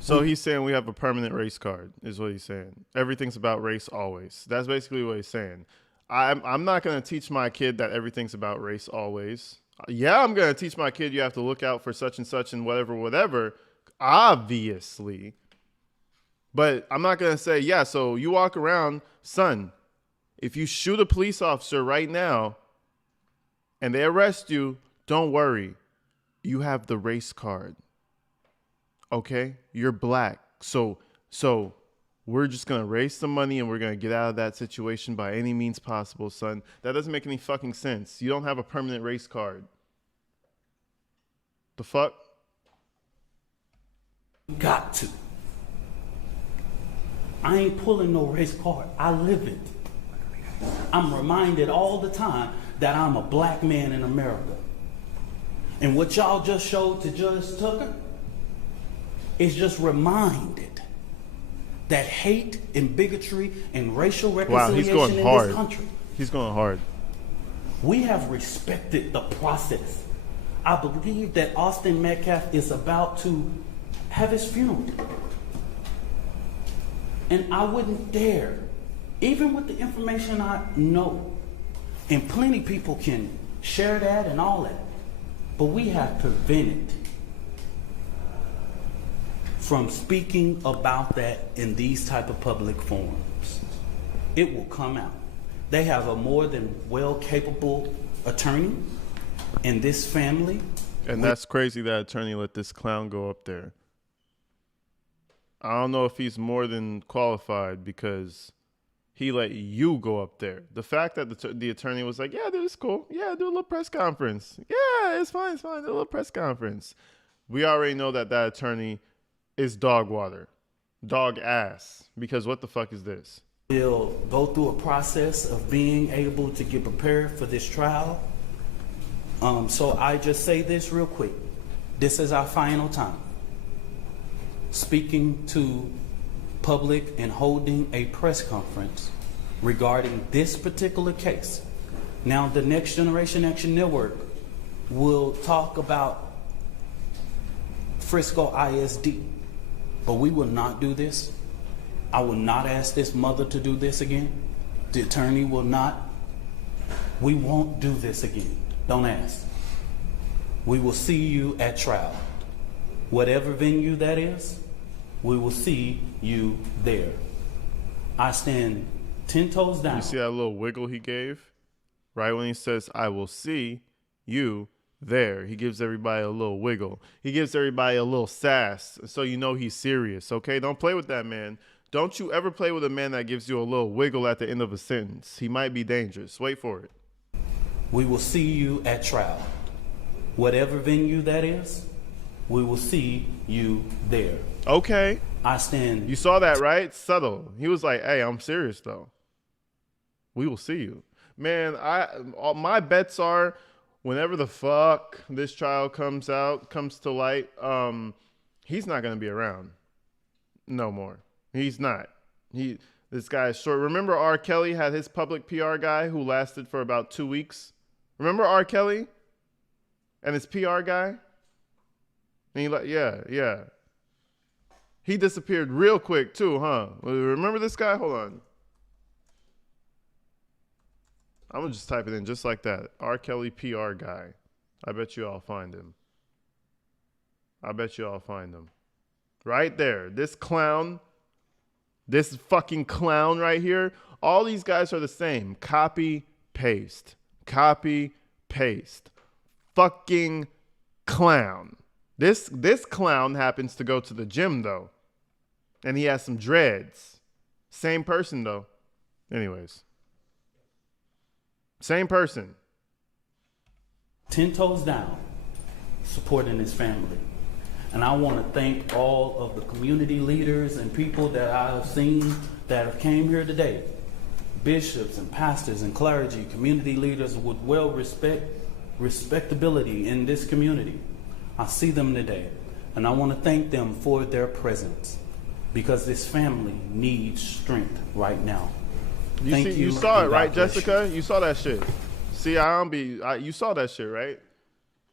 So he's saying we have a permanent race card, is what he's saying. Everything's about race always. That's basically what he's saying. I'm not going to teach my kid that everything's about race always. Yeah, I'm going to teach my kid you have to look out for such and such and whatever, obviously. But I'm not going to say, yeah, so you walk around, son, if you shoot a police officer right now and they arrest you, don't worry. You have the race card. Okay? You're black. So we're just going to raise some money and we're going to get out of that situation by any means possible, son. That doesn't make any fucking sense. You don't have a permanent race card. The fuck? Got to. I ain't pulling no race card. I live it. I'm reminded all the time that I'm a black man in America. And what y'all just showed to Judge Tucker is just reminded that hate and bigotry and racial reconciliation in this country. He's going hard. We have respected the process. I believe that Austin Metcalf is about to have his funeral. And I wouldn't dare Even with the information I know, and plenty people can share that and all that, but we have prevented from speaking about that in these type of public forums. It will come out. They have a more than well capable attorney in this family. And that's crazy that attorney let this clown go up there. I don't know if he's more than qualified because he let you go up there. The fact that the attorney was like, yeah, dude, it's cool. Yeah, do a little press conference. Yeah, it's fine. Do a little press conference. We already know that attorney is dog water, dog ass, because what the fuck is this? We'll go through a process of being able to get prepared for this trial. So I just say this real quick. This is our final time speaking to public and holding a press conference regarding this particular case. Now, the Next Generation Action Network will talk about Frisco ISD, but we will not do this. I will not ask this mother to do this again. The attorney will not. We won't do this again. Don't ask. We will see you at trial. Whatever venue that is, we will see you there. I stand 10 toes down. You see that little wiggle he gave? Right when he says, I will see you there. He gives everybody a little wiggle. He gives everybody a little sass, so you know he's serious, okay? Don't play with that man. Don't you ever play with a man that gives you a little wiggle at the end of a sentence. He might be dangerous. Wait for it. We will see you at trial. Whatever venue that is, we will see you there. Okay. I stand. You saw that, right? Subtle. He was like, hey, I'm serious, though. We will see you. Man, my bets are whenever the fuck this trial comes to light, he's not going to be around no more. He's not. This guy is short. Remember R. Kelly had his public PR guy who lasted for about 2 weeks? Remember R. Kelly and his PR guy? And yeah. He disappeared real quick too, huh? Remember this guy? Hold on. I'm going to just type it in just like that. R. Kelly PR guy. I bet you I'll find him. Right there. This clown. This fucking clown right here. All these guys are the same. Copy, paste. Fucking clown. This clown happens to go to the gym, though. And he has some dreads. Same person, though. Anyways. Same person. 10 toes down, supporting his family. And I want to thank all of the community leaders and people that I've seen that have came here today. Bishops and pastors and clergy, community leaders with respectability in this community. I see them today. And I want to thank them for their presence because this family needs strength right now. You saw it, right, Jessica? You saw that shit. See, you saw that shit, right?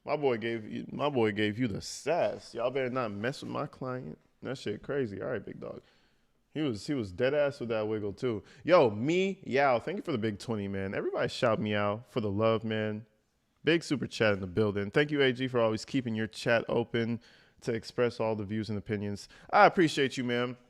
My boy gave you the sass. Y'all better not mess with my client. That shit crazy. All right, big dog. He was dead ass with that wiggle too. Yo, Yao, thank you for the big 20, man. Everybody shout me out for the love, man. Big super chat in the building. Thank you, AG, for always keeping your chat open to express all the views and opinions. I appreciate you, man.